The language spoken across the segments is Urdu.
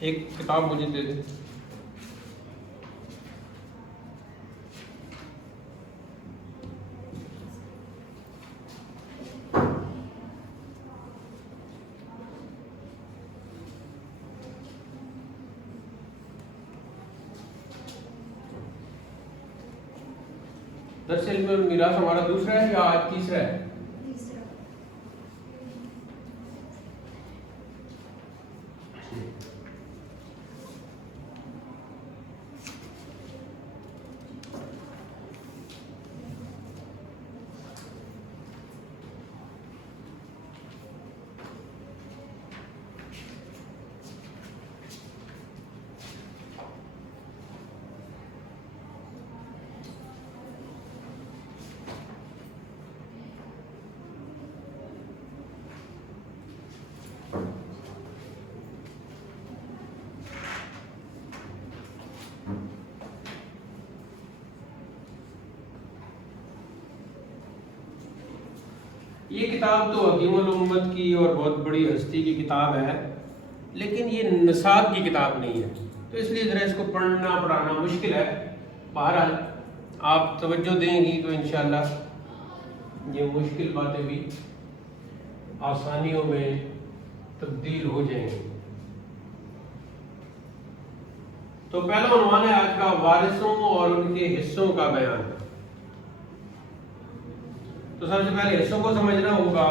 ایک کتاب مجھے دے دیں. درس علم المیراث ہمارا دوسرا ہے یا آج تیسرا ہے؟ یہ کتاب تو حکیم الامت کی اور بہت بڑی ہستی کی کتاب ہے، لیکن یہ نصاب کی کتاب نہیں ہے، تو اس لیے ذرا اس کو پڑھنا پڑھانا مشکل ہے. بہرحال آپ توجہ دیں گی تو انشاءاللہ یہ مشکل باتیں بھی آسانیوں میں تبدیل ہو جائیں گی. تو پہلا عنوان ہے آج کا وارثوں اور ان کے حصوں کا بیان. تو سب سے پہلے حصوں کو سمجھنا ہوگا.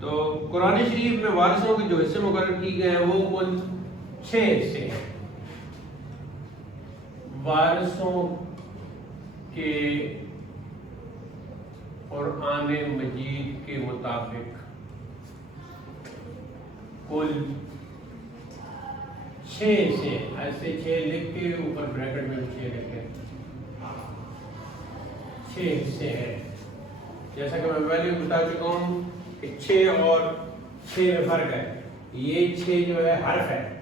تو قرآن شریف میں وارثوں کے جو حصے مقرر کی گئے ہیں وہ کل 6 حصے ہیں. وارثوں کے قرآن مجید کے مطابق کل 6 حصے، ایسے 6 لکھ کے اوپر بریکٹ میں 6 لکھے 6 حصے ہیں. جیسا کہ میں پہلے بتا چکا ہوں کہ 6 اور 6 میں فرق ہے. یہ 6 جو ہے حرف ہے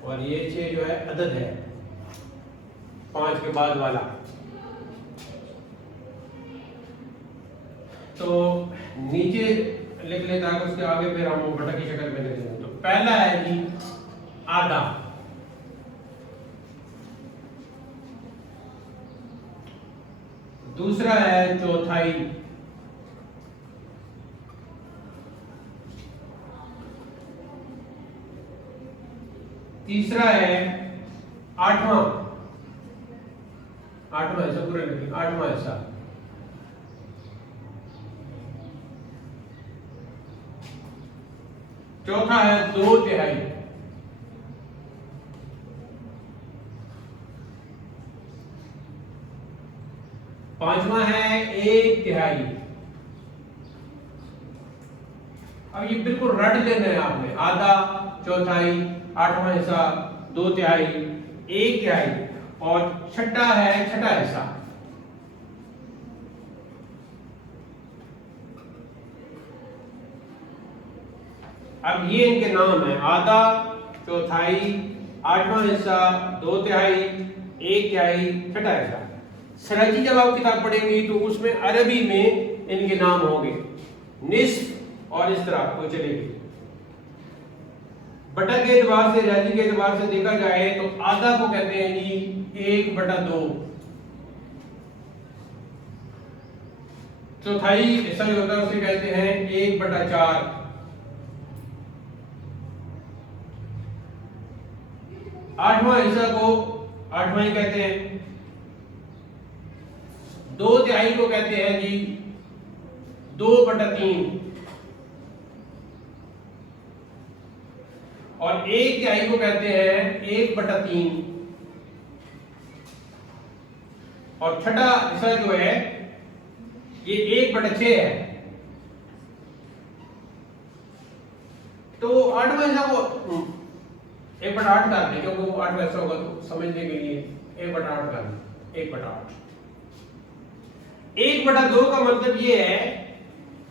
اور یہ 6 جو ہے عدد ہے 5 کے بعد والا. تو نیچے لکھ لیتا ہے اس کے آگے پھر ہم بٹا کی شکل میں لکھ دیں. تو پہلا ہے جی آدھا. دوسرا ہے چوتھائی. تیسرا ہے آٹھواں حصہ، پورے لکھیں 8واں حصہ. چوتھا ہے 2/3. پانچواں ہے 1/3. اب یہ بالکل رٹ لینا ہے آپ نے. آدھا، چوتھائی، 8واں حصہ، 2/3، 1/3 اور چھٹا ہے چھٹا حصہ. اب یہ ان کے نام ہیں: آدھا، چوتھائی، 8واں حصہ، 2/3، 1/3، چھٹا حصہ. سراجی جب آپ کتاب پڑھیں گی تو اس میں عربی میں ان کے نام ہوں گے نصف اور اس طرح کو چلے گی. بٹا کے اعتبار سے، راجی کے اعتبار سے دیکھا جائے تو آدھا کو کہتے ہیں جی 1/2. چوتھائی حصہ جو ہوتا ہے اسے کہتے ہیں 1/4. آٹھواں حصہ کو آٹھواں ہی کہتے ہیں. 2/3 کو کہتے ہیں جی 2/3 اور 1/3 کو کہتے ہیں 1/3. اور چھٹا حصہ جو ہے یہ 1/6 ہے. تو 8واں حصہ کو 1/8 کر دیں کیونکہ وہ 8واں حصہ ہوگا تو سمجھنے کے لیے 1/8 کر دیں. 1/8. 1/2 کا مطلب یہ ہے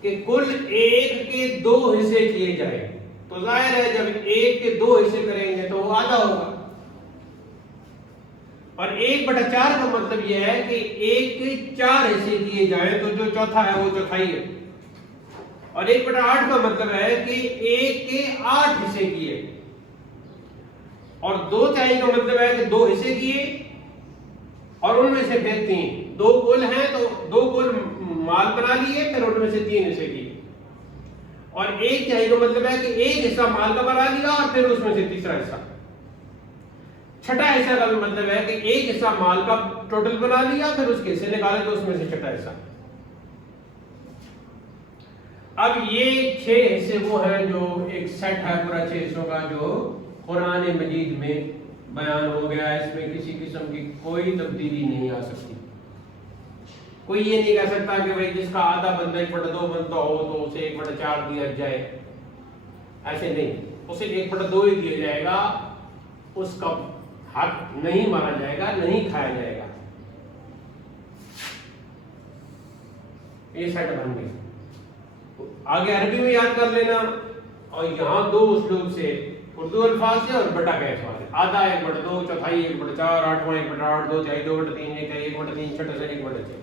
کہ کل 1 کے 2 حصے کیے جائیں. تو ظاہر ہے جب 1 کے 2 حصے کریں گے تو وہ آدھا ہوگا. اور 1/4 کا مطلب یہ ہے کہ 1 کے 4 حصے کیے جائیں تو جو چوتھا ہے وہ چوتھائی ہے. اور 1/8 کا مطلب ہے کہ 1 کے 8 حصے کیے. اور 2/4 کا مطلب ہے کہ 2 حصے کیے اور ان میں سے پھر 3. 2 کل ہیں تو 2 کل مال بنا لیے، پھر ان میں سے 3 حصے کیے. اور 1/4 کا مطلب ہے کہ 1 حصہ مال کا بنا لیا اور پھر اس میں سے تیسرا حصہ. چھٹا حصہ کا بھی مطلب ہے کہ 1 حصہ مال کا ٹوٹل بنا لیا، پھر اس کے حصے نکالے تو اس میں سے چھٹا حصہ. اب یہ 6 حصے وہ ہیں جو ایک سیٹ ہے پورا 6 حصوں کا جو قرآن مجید میں بیان ہو گیا ہے. اس میں کسی قسم کی کوئی تبدیلی نہیں آ سکتی. کوئی یہ نہیں کہہ سکتا کہ بھئی جس کا آدھا بندہ 1/2 بندہ ہو تو اسے 1/4 دیا جائے. ایسے نہیں، اسے 1/2 ہی دیا جائے گا. اس کا حق نہیں مارا جائے گا، نہیں کھایا جائے گا. یہ سیٹ بن گئی. آگے عربی میں یاد کر لینا، اور یہاں 2 اسلوب سے، اردو الفاظ سے اور بٹا کے اعتبار سے. آدھا 1/2، چوتھائی 1/4، آٹھواں 1/8، 2/4 2/3، 1/3، چھٹا سے 1/6.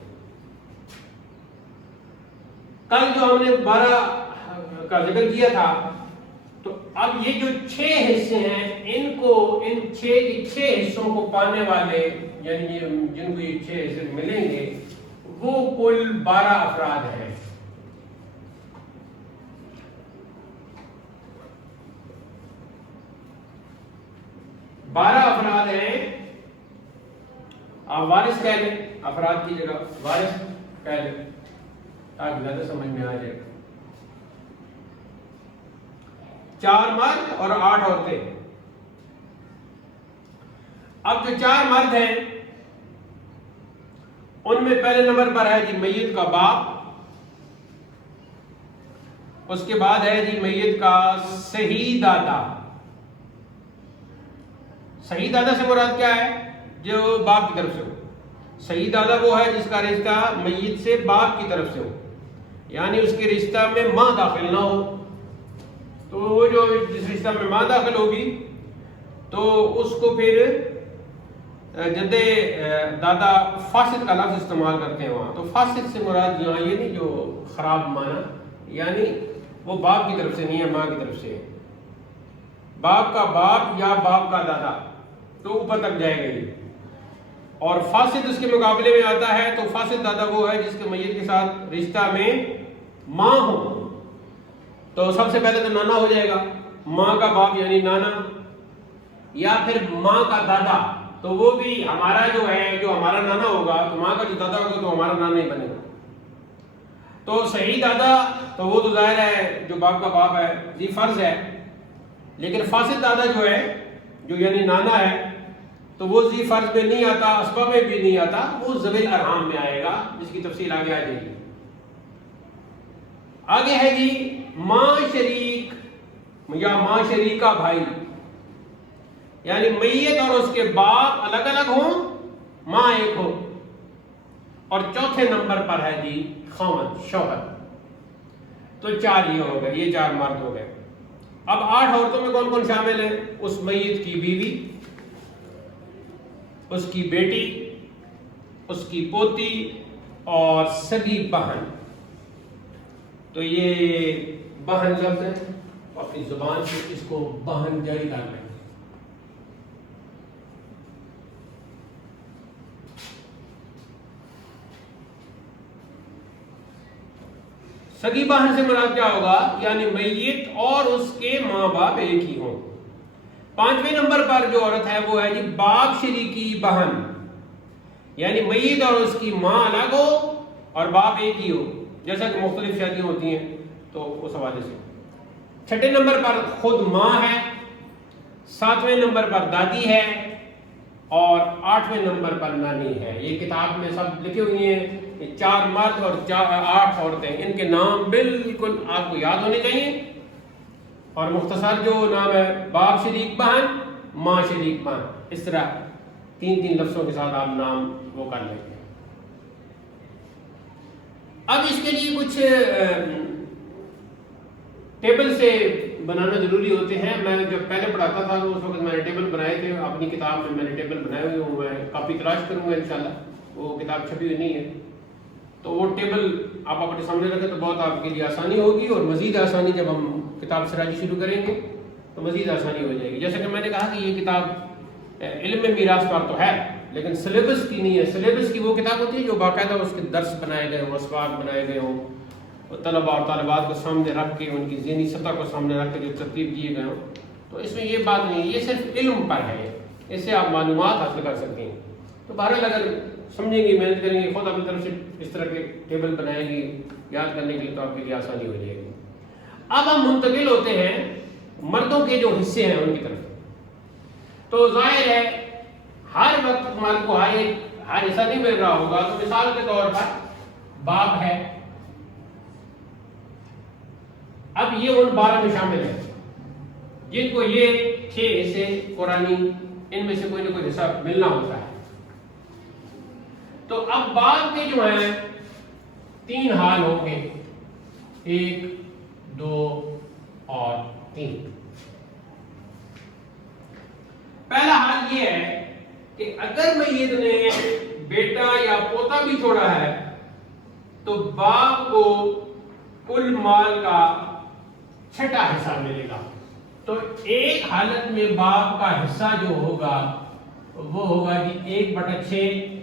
کل جو ہم نے 12 کا ذکر کیا تھا، تو اب یہ جو 6 حصے ہیں ان 6 حصوں کو پانے والے، یعنی جن کو یہ 6 حصے ملیں گے، وہ کل 12 افراد ہیں. 12 افراد ہیں. آپ وارث کہہ لیں، افراد کی جگہ وارث کہہ لیں تاکہ زیادہ سمجھ میں آ جائے. 4 مرد اور 8 عورتیں. اب جو 4 مرد ہیں ان میں پہلے نمبر پر ہے جی میت کا باپ، اس کے بعد ہے جی میت کا صحیح دادا. صحیح دادا سے مراد کیا ہے؟ جو باپ کی طرف سے ہو. صحیح دادا وہ ہے جس کا رشتہ میت سے باپ کی طرف سے ہو، یعنی اس کے رشتہ میں ماں داخل نہ ہو. تو وہ جو جس رشتہ میں ماں داخل ہوگی تو اس کو پھر جد دادا فاسد کا لفظ استعمال کرتے ہیں وہاں. تو فاسد سے مراد یہاں یہ نہیں جو خراب مانا، یعنی وہ باپ کی طرف سے نہیں ہے، ماں کی طرف سے ہے. باپ کا باپ یا باپ کا دادا تو اوپر تک جائے گا یہ. اور فاسد اس کے مقابلے میں آتا ہے. تو فاسد دادا وہ ہے جس کے میت کے ساتھ رشتہ میں ماں ہو. تو سب سے پہلے تو نانا ہو جائے گا، ماں کا باپ یعنی نانا، یا پھر ماں کا دادا. تو وہ بھی ہمارا جو ہے، جو ہمارا نانا ہوگا، تو ماں کا جو دادا ہوگا تو ہمارا نانا ہی بنے گا. تو صحیح دادا تو وہ تو ظاہر ہے جو باپ کا باپ ہے، ذی فرض ہے. لیکن فاسد دادا جو ہے، جو یعنی نانا ہے، تو وہ ذی فرض میں نہیں آتا، اسباب میں بھی نہیں آتا، وہ ذوی الارحام میں آئے گا، جس کی تفصیل آگے آ جائے گی. آگے ہے جی ماں شریک یا ماں شریکہ بھائی، یعنی میت اور اس کے باپ الگ الگ ہوں، ماں ایک ہو. اور چوتھے نمبر پر ہے جی خاوند، شوہر. تو 4 یہ ہو گئے، یہ 4 مرد ہو گئے. اب 8 عورتوں میں کون کون شامل ہیں؟ اس میت کی بیوی، اس کی بیٹی، اس کی پوتی اور سگی بہن. تو یہ بہن لفظ ہے، اپنی زبان سے اس کو بہن جاری کر لیں. سگی بہن سے مراد کیا ہوگا؟ یعنی میت اور اس کے ماں باپ ایک ہی ہوں. 5ویں نمبر پر جو عورت ہے وہ ہے جی باپ شریکی بہن، یعنی میت اور اس کی ماں الگ ہو اور باپ ایک ہی ہو، جیسا کہ مختلف شادیاں ہوتی ہیں تو اس حوالے سے. 6 نمبر پر خود ماں ہے، 7ویں نمبر پر دادی ہے، اور 8ویں نمبر پر نانی ہے. یہ کتاب میں سب لکھی ہوئی ہیں. 4 مرد اور 8 عورتیں، ان کے نام بالکل آپ کو یاد ہونے چاہیے. اور مختصر جو نام ہے، باپ شریک بہن، ماں شریک بہن، اس طرح 3 لفظوں کے ساتھ آپ نام وہ کر لیں گے. اب اس کے لیے کچھ ٹیبل سے بنانا ضروری ہوتے ہیں. میں جب پہلے پڑھاتا تھا تو اس وقت میں نے ٹیبل بنائے تھے. اپنی کتاب میں نے ٹیبل بنائے ہوئے ہوں، میں کاپی تلاش کروں گا انشاءاللہ. وہ کتاب چھپی ہوئی نہیں ہے، تو وہ ٹیبل آپ اپنے سامنے رکھیں تو بہت آپ کے لیے آسانی ہوگی، اور مزید آسانی جب ہم کتاب سراجی شروع کریں گے تو مزید آسانی ہو جائے گی. جیسا کہ میں نے کہا کہ یہ کتاب علم میراث پر تو ہے لیکن سلیبس کی نہیں ہے. سلیبس کی وہ کتاب ہوتی ہے جو باقاعدہ اس کے درس بنائے گئے ہوں، اسباق بنائے گئے ہوں، طلباء اور طالبات کو سامنے رکھ کے ان کی ذہنی سطح کو سامنے رکھ کے جو ترتیب کیے گئے ہوں. تو اس میں یہ بات نہیں ہے، یہ صرف علم پر ہے، اس سے آپ معلومات حاصل کر سکتے ہیں. تو بہرحال اگر سمجھیں گے، محنت کریں گے، خود اپنی طرف سے اس طرح کے ٹیبل بنائیں گے یاد کرنے کے لیے تو آپ کے لیے آسانی ہو جائے گی. اب ہم منتقل ہوتے ہیں مردوں کے جو حصے ہیں ان کی طرف. تو ظاہر ہے ہر وقت ہمارے کو ہر حصہ نہیں مل رہا ہوگا. تو مثال کے طور پر باپ ہے، اب یہ ان 12 میں شامل ہے جن کو یہ 6 حصے قرآنی ان میں سے کوئی نہ کوئی حصہ ملنا ہوتا ہے. تو اب باپ کے جو ہیں 3 حال ہوں گے، 1 2 اور 3. پہلا حال یہ ہے کہ اگر میت نے بیٹا یا پوتا بھی چھوڑا ہے تو باپ کو کل مال کا 6واں حصہ ملے گا. تو ایک حالت میں باپ کا حصہ جو ہوگا وہ ہوگا جی 1/6.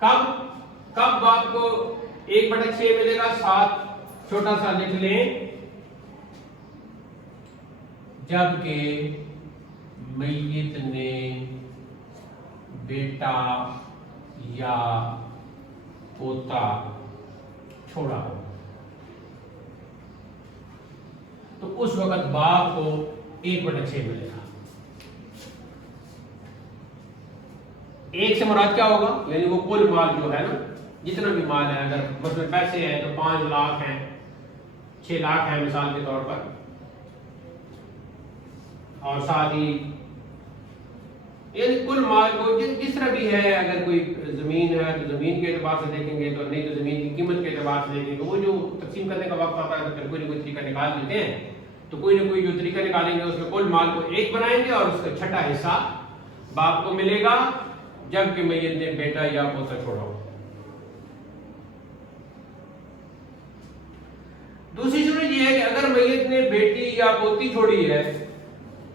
کب باپ کو 1/6 ملے گا؟ 7 چھوٹا سا لکھ لیں، جبکہ میت نے بیٹا یا پوتا چھوڑا ہو تو اس وقت باپ کو 1/6 ملے گا. 1 سے مراد کیا ہوگا؟ یعنی وہ کل مال جو ہے نا، جتنا بھی مال ہے، اگر مثلا پیسے ہیں تو 5 لاکھ ہیں، 6 لاکھ ہیں مثال کے طور پر، اور ساتھ ہی یعنی کل مال کو جس طرح بھی ہے. اگر کوئی زمین ہے تو زمین کے اعتبار سے دیکھیں گے، تو نہیں تو زمین کی قیمت کے اعتبار سے دیکھیں گے. وہ جو تقسیم کرنے کا وقت آتا ہے تو کوئی نہ کوئی طریقہ نکال لیتے ہیں. تو کوئی نہ کوئی جو طریقہ نکالیں گے اس میں کل مال کو 1 بنائیں گے اور اس کا 6واں حصہ باپ کو ملے گا جبکہ میت نے بیٹا یا پوتا چھوڑا ہو. دوسری صورت یہ ہے کہ اگر میت نے بیٹی یا پوتی چھوڑی ہے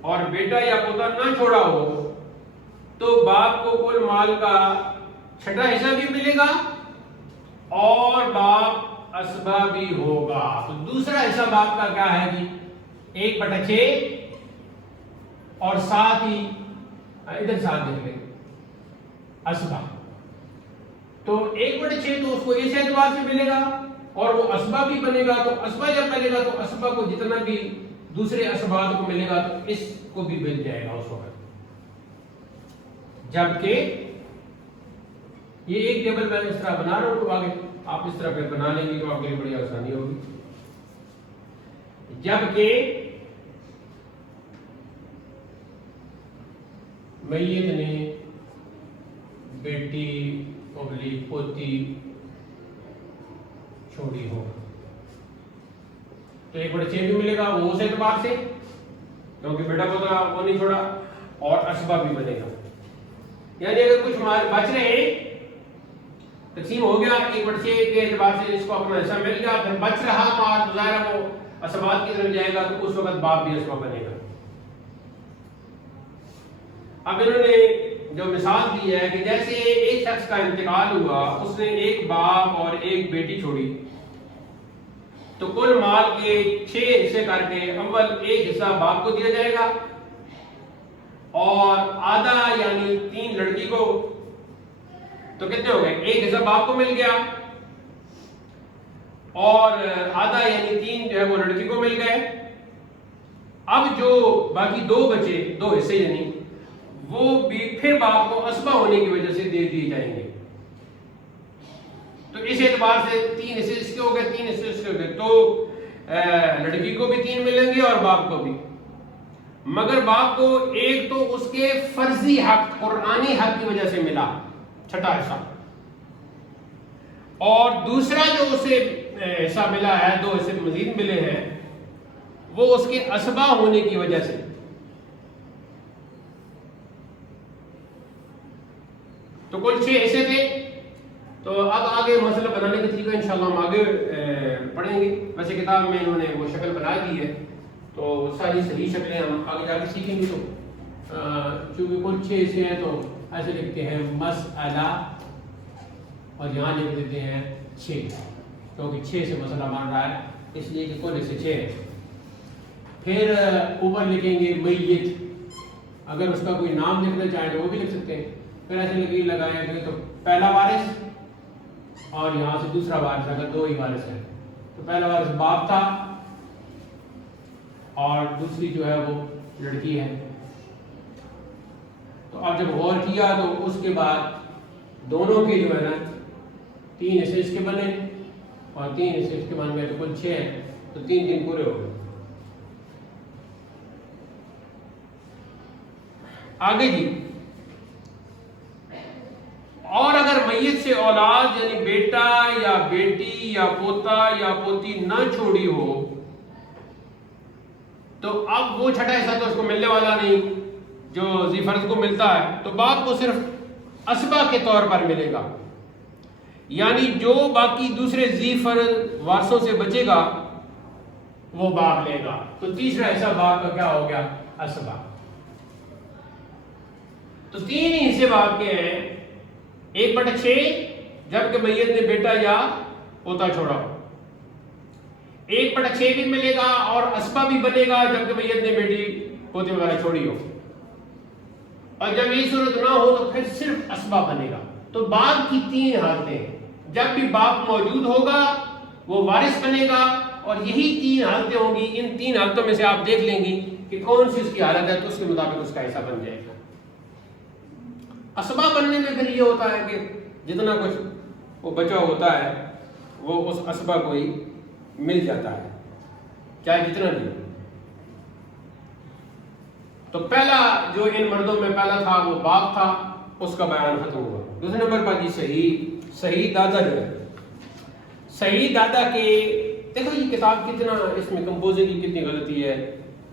اور بیٹا یا پوتا نہ چھوڑا ہو تو باپ کو کل مال کا 6واں حصہ بھی ملے گا اور باپ اسبہ بھی ہوگا. تو دوسرا حصہ باپ کا کیا ہے جی؟ 1/6 اور ساتھ ہی ادھر ساتھ دیکھ لیں اسبہ. تو 1/6 تو اس کو اس اعتبار سے ملے گا اور وہ اسبہ بھی بنے گا. تو اسبہ جب ملے گا تو اسبہ کو جتنا بھی دوسرے اسبات کو ملے گا تو اس کو بھی مل جائے گا اس وقت. جبکہ یہ ایک ٹیبل میں اس طرح بنا رہا ہوں، تو آگے آپ اس طرح پہ بنا لیں گے تو آپ کے لیے بڑی آسانی ہوگی. جبکہ میت نے بیٹی / پوتی چھوڑی ہو تو 1/6 بھی ملے گا وہ اس اعتبار سے کیونکہ بیٹا پوتا وہ نہیں چھوڑا، اور اسبہ بھی بنے گا. یعنی اگر کچھ مال بچ رہے ہیں، تقسیم ہو گیا 1/6 کے اعتبار سے اس کو اپنا حصہ مل گیا، پھر بچ رہا مال تو ظاہر ہے وہ اسبات کی طرف جائے گا تو اس وقت باپ بھی اسبہ بنے گا. اب انہوں نے جو مثال دی ہے کہ جیسے ایک شخص کا انتقال ہوا، اس نے ایک باپ اور ایک بیٹی چھوڑی، تو کل مال کے 6 حصے کر کے اول 1 حصہ باپ کو دیا جائے گا اور آدھا یعنی 3 لڑکی کو. تو کتنے ہو گئے؟ 1 حصہ باپ کو مل گیا اور آدھا یعنی 3 جو ہے وہ لڑکی کو مل گئے. اب جو باقی 2 بچے 2 حصے یعنی وہ بھی پھر باپ کو اسبہ ہونے کی وجہ سے دے دیے جائیں گے. تو اس اعتبار سے 3 حصے اس کے ہو گئے، 3 حصے اس کے ہو گئے. تو لڑکی کو بھی 3 ملیں گے اور باپ کو بھی، مگر باپ کو ایک تو اس کے فرضی حق قرآنی حق کی وجہ سے ملا 6واں حصہ، اور دوسرا جو اسے حصہ ملا ہے 2 حصے مزید ملے ہیں وہ اس کے اسبہ ہونے کی وجہ سے. تو کل 6 حصے تھے. تو اب آگے مسئلہ بنانے کا طریقہ انشاءاللہ ہم آگے پڑھیں گے. ویسے کتاب میں انہوں نے وہ شکل بنا دی ہے تو ساری صحیح شکلیں ہم آگے جا کے سیکھیں گے. تو چونکہ کل 6 سے ہیں تو ایسے لکھتے ہیں مسئلہ اور یہاں لکھ دیتے ہیں 6 کیونکہ 6 سے مسئلہ بن رہا ہے اس لیے کہ کل سے 6 ہے. پھر اوپر لکھیں گے میت, اگر اس کا کوئی نام لکھنا چاہیں تو وہ بھی لکھ سکتے ہیں. پھر ایسے لکیر لگائیں گے تو پہلا وارث اور یہاں سے دوسرا وارث, اگر 2 ہی وارث ہیں تو پہلا وارث باپ تھا اور دوسری جو ہے وہ لڑکی ہے. تو اب جب غور کیا تو اس کے بعد دونوں کے جو ہے نا 3 حصے اس کے بنے اور 3 حصے اس کے بن گئے, تو کل 6 ہیں تو 3 دن پورے ہو گئے. آگے جی, اور اگر میت سے اولاد یعنی بیٹا یا بیٹی یا پوتا یا پوتی نہ چھوڑی ہو تو اب وہ چھٹا حصہ تو اس کو ملنے والا نہیں جو ذی فرض کو ملتا ہے, تو باپ کو صرف اسبہ کے طور پر ملے گا. یعنی جو باقی دوسرے ذی فرض وارثوں سے بچے گا وہ باپ لے گا. تو تیسرا حصہ باپ کا کیا ہو گیا, اسبہ. تو 3 ہی حصے باپ کے ہیں, 1/6 جبکہ میت نے بیٹا یا پوتا چھوڑا, 1/6 بھی ملے گا اور اسبہ بھی بنے گا جبکہ میت نے بیٹی پوتے وغیرہ چھوڑی ہو. اور جب یہ صورت نہ ہو تو پھر صرف اسبہ بنے گا. تو باپ کی 3 حالتیں ہیں, جب بھی باپ موجود ہوگا وہ وارث بنے گا اور یہی 3 حالتیں ہوں گی. ان 3 حالتوں میں سے آپ دیکھ لیں گی کہ کون سی اس کی حالت ہے تو اس کے مطابق اس کا حصہ بن جائے گا. اسبہ بننے میں پھر یہ ہوتا ہے کہ جتنا کچھ وہ بچا ہوتا ہے وہ اس اسبہ کو ہی مل جاتا ہے چاہے جتنا بھی. تو پہلا جو ان مردوں میں پہلا تھا وہ باپ تھا, اس کا بیان ختم ہوا. دوسرے نمبر پر جی صحیح دادا جو ہے, صحیح دادا کے دیکھو یہ کتاب کتنا اس میں کمپوزنگ کی کتنی غلطی ہے.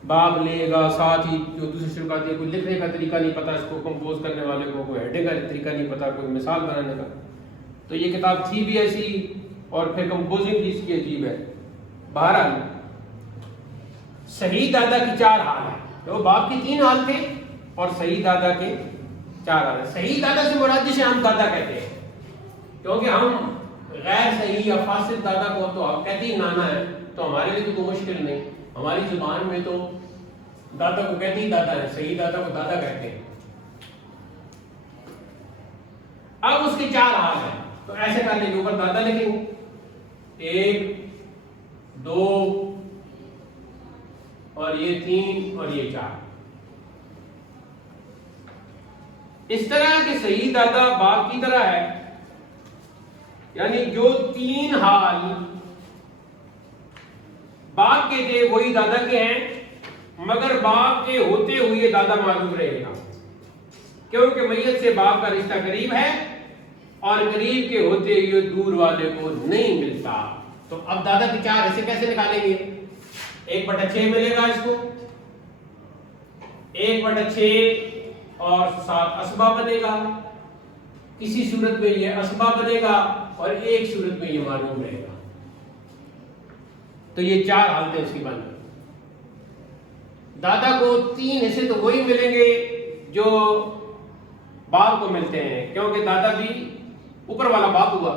باپ لے گا ساتھ ہی جو دوسری شروع آتی ہے, کوئی لکھنے کا طریقہ نہیں پتا اس کو کمپوز کرنے والے کو, کوئی ہیڈنگ کا طریقہ نہیں پتا, کوئی مثال بنانے کا. تو یہ کتاب تھی بھی ایسی اور پھر کمپوزنگ بھی اس کی عجیب ہے. بہرحال صحیح دادا کی 4 حال ہیں, تو باپ کی 3 حال تھے اور صحیح دادا کے 4 حال ہیں. صحیح دادا سے مراد جسے ہم دادا کہتے ہیں, کیونکہ ہم غیر صحیح یا فاسد دادا کو تو آپ کہتے ہی نانا ہے, تو ہمارے لیے تو کوئی مشکل نہیں. ہماری زبان میں تو دادا کو کہتے ہی دادا ہے, صحیح دادا کو دادا کہتے ہیں. اب اس کے 4 حال ہیں, تو ایسے کرنے کے اوپر دادا لکھیں گے 1 2 اور یہ 3 اور یہ 4. اس طرح کہ صحیح دادا باپ کی طرح ہے, یعنی جو 3 حال باپ کے تھے وہی دادا کے ہیں, مگر باپ کے ہوتے ہوئے دادا معلوم رہے گا, کیونکہ میت سے باپ کا رشتہ قریب ہے اور قریب کے ہوتے ہوئے دور والے کو نہیں ملتا. تو اب دادا کے 4 حصے کیسے نکالیں گے؟ 1/6 ملے گا اس کو, 1/6 اور 7 اسبہ بنے گا. کسی صورت میں یہ اسبہ بنے گا اور ایک صورت میں یہ معلوم رہے گا. تو یہ 4 حالتیں اس کی بن گئی. دادا کو 3 حصے تو وہی ملیں گے جو باپ کو ملتے ہیں, کیونکہ دادا بھی اوپر والا باپ ہوا.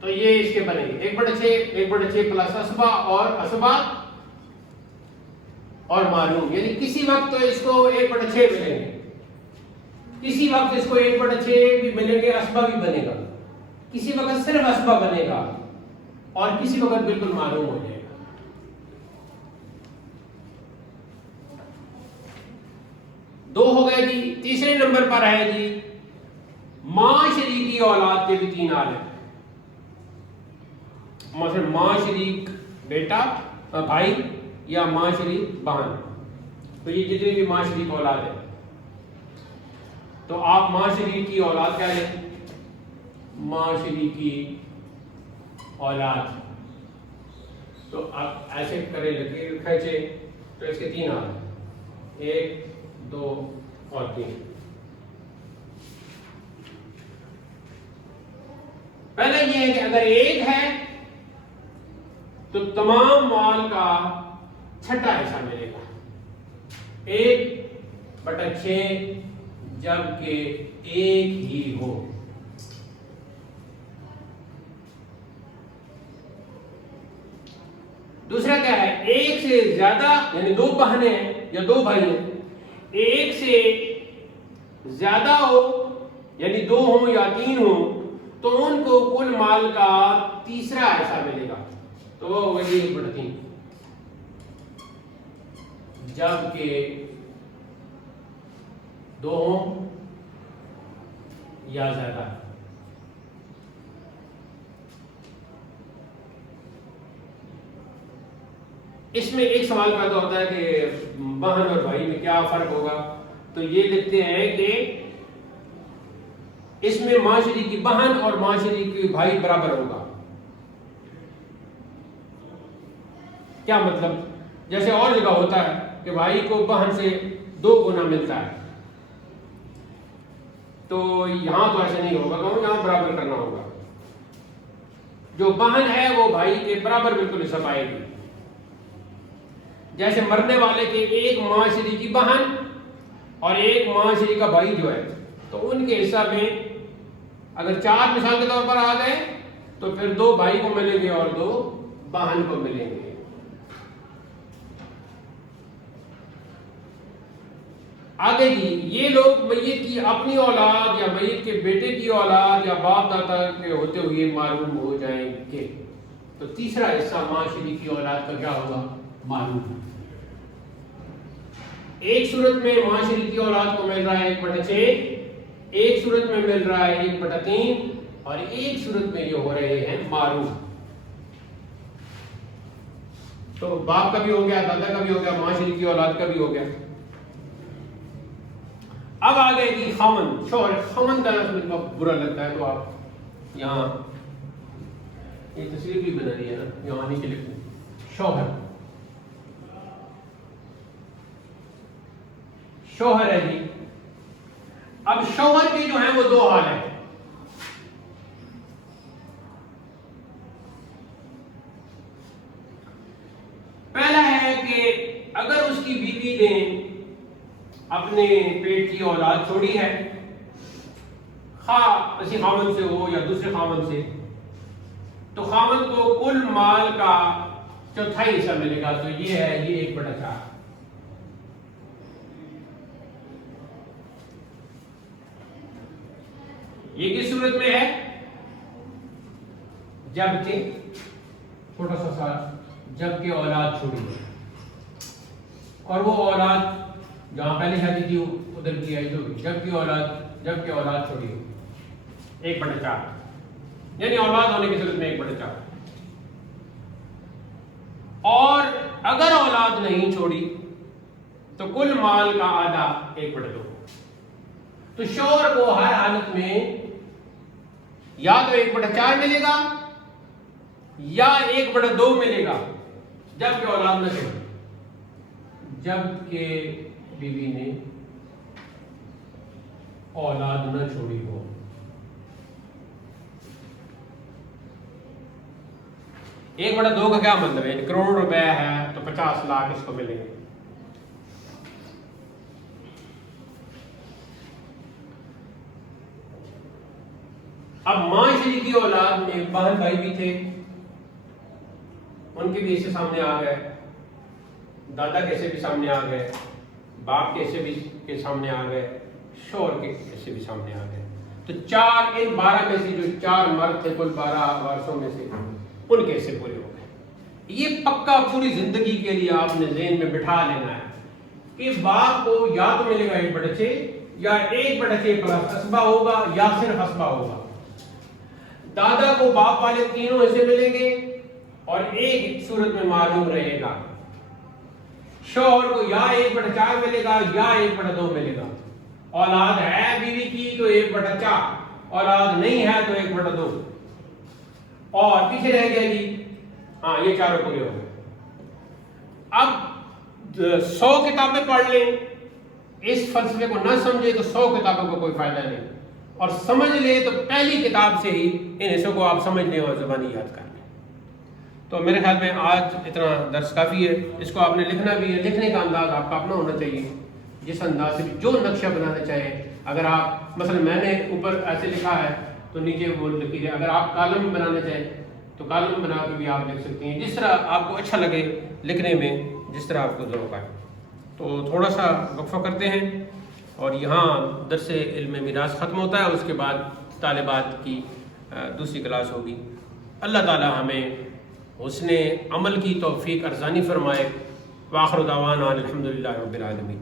تو یہ اس کے بنے گے 1/6 پلس اسبہ اور اسبہ اور معلوم, یعنی کسی وقت تو اس کو 1/6 ملیں گے, کسی وقت اس کو 1/6 بھی ملیں گے, اسبہ بھی بنے گا, کسی وقت صرف اسبہ بنے گا اور کسی وقت بالکل معلوم ہو جائے گا. دو ہو گئے جی. تیسرے نمبر پر ہے جی ماں شریکی اولاد کے بھی 3 حال ہیں. مثلا ماں شریک بیٹا بھائی یا ماں شریک بہن, تو یہ جتنی بھی ماں شریک اولاد ہے, تو آپ ماں شریک کی اولاد کہہ لیں, ماں شریک کی اولاد. تو آپ ایسے کریں لکیر کھینچے تو اس کے 3 حال ہیں, 1 2 اور 3. پہلے یہ ہے کہ اگر ایک ہے تو تمام مال کا چھٹا حصہ ملے گا، 1/6 جبکہ 1 ہی ہو۔ دوسرا کیا ہے، 1 سے زیادہ یعنی 2 بہنیں ہیں یا 2 بھائی ہیں، 1 سے زیادہ ہو یعنی 2 ہوں یا 3 ہوں تو ان کو کل مال کا تیسرا حصہ ملے گا، تو وہ وہی 1/3 جبکہ 2 ہوں یا زیادہ۔ اس میں ایک سوال پیدا ہوتا ہے کہ بہن اور بھائی میں کیا فرق ہوگا، تو یہ لکھتے ہیں کہ اس میں ماں شریک کی بہن اور ماں شریک کی بھائی برابر ہوگا۔ کیا مطلب، جیسے اور جگہ ہوتا ہے کہ بھائی کو بہن سے 2 گنا ملتا ہے، تو یہاں تو ایسا نہیں ہوگا، کہ یہاں برابر کرنا ہوگا، جو بہن ہے وہ بھائی کے برابر بالکل حصہ پائے گی۔ جیسے مرنے والے کے ایک معاشری کی بہن اور ایک معاشری کا بھائی جو ہے، تو ان کے حصہ میں اگر 4 مثال کے طور پر آ گئے تو پھر 2 بھائی کو ملیں گے اور 2 بہن کو ملیں گے۔ آگے جی، یہ لوگ میت کی اپنی اولاد یا میت کے بیٹے کی اولاد یا باپ دادا کے ہوتے ہوئے معلوم ہو جائیں گے، تو تیسرا حصہ معاشری کی اولاد کا کیا ہوگا، معلوم۔ ایک صورت میں معاشری کی اولاد کو مل رہا ہے 1/6، ایک صورت میں مل رہا ہے 1/3 اور ایک صورت میں یہ ہو رہے ہیں معروف۔ تو باپ کا بھی ہو گیا، دادا کا بھی ہو گیا، معاشری کی اولاد کا بھی ہو گیا۔ اب آگے جی خاوند، شوہر، خاوند کا نام برا لگتا ہے تو آپ یہاں یہ تصویر بھی بنا دی ہے نا، یہاں نیچے لکھیں شوہر، شوہر ہے جی۔ اب شوہر کے جو ہیں وہ 2 حال ہیں، پہلا ہے کہ اگر اس کی بیوی نے اپنے پیٹ کی اولاد چھوڑی ہے، خواہ اسی خاوند سے ہو یا دوسرے خاوند سے، تو خاوند کو کل مال کا 1/4 حصہ ملے گا، تو یہ ہے یہ 1/4۔ یہ کس صورت میں ہے، جبکہ چھوٹا سا جبکہ اولاد چھوڑی ہے، اور وہ اولاد جہاں پہلے شادی کی ادھر کی ہے، جو جبکہ اولاد چھوڑی ہو، 1/4 یعنی اولاد ہونے کی صورت میں 1/4۔ اور اگر اولاد نہیں چھوڑی تو کل مال کا آدھا 1/2۔ تو شوہر کو ہر حالت میں یا تو 1/4 ملے گا یا 1/2 ملے گا، جبکہ اولاد نہ چھوڑی، جبکہ بیوی نے اولاد نہ چھوڑی ہو۔ ایک بڑا 2 کا کیا مطلب ہے، کروڑ روپے ہے تو 50 لاکھ اس کو ملیں گے۔ اب معاشری کی اولاد میں بہن بھائی بھی تھے، ان کے بھی حصے سامنے آ گئے، دادا کے حصے بھی سامنے آ گئے، باپ کے حصے بھی کے سامنے آ گئے، شوہر کے حصے بھی سامنے آ گئے۔ تو 4 ان 12 میں سے جو 4 مرد تھے کل 12 وارثوں میں سے، ان کے حصے پورے ہو گئے۔ یہ پکا پوری زندگی کے لیے آپ نے ذہن میں بٹھا لینا ہے کہ باپ کو یا تو ملے گا 1/6 یا 1/6 پلس اسبہ ہوگا یا صرف اسبہ ہوگا۔ دادا کو باپ والے تینوں حصے ملیں گے اور ایک صورت میں معلوم رہے گا، شوہر کو یا 1/4 ملے گا یا 1/2 ملے گا۔ اولاد ہے بیوی کی تو 1/4، اولاد نہیں ہے تو 1/2، اور پیچھے رہ گیا جی ہاں یہ چاروں پورے ہو گئے۔ اب 100 کتابیں پڑھ لیں، اس فلسفے کو نہ سمجھے تو 100 کتابوں کا کوئی فائدہ نہیں، اور سمجھ لیں تو پہلی کتاب سے ہی ان حصوں کو آپ سمجھ لیں اور زبانی یاد کر لیں۔ تو میرے خیال میں آج اتنا درس کافی ہے. اس کو آپ نے لکھنا بھی ہے، لکھنے کا انداز آپ کا اپنا ہونا چاہیے، جس انداز سے جو نقشہ بنانا چاہیں. اگر آپ مثلا میں نے اوپر ایسے لکھا ہے تو نیچے وہ لکھی جائے. اگر آپ کالم بنانا چاہیں تو کالم بنا کے بھی آپ لکھ سکتے ہیں، جس طرح آپ کو اچھا لگے لکھنے میں، جس طرح آپ کو ذوق آئے. تو تھوڑا سا وقفہ کرتے ہیں اور یہاں درس علم میراث ختم ہوتا ہے. اس کے بعد طالبات کی دوسری کلاس ہوگی. اللہ تعالی ہمیں حسن عمل کی توفیق ارزانی فرمائے. وآخر دعوانا الحمدللہ رب العالمین.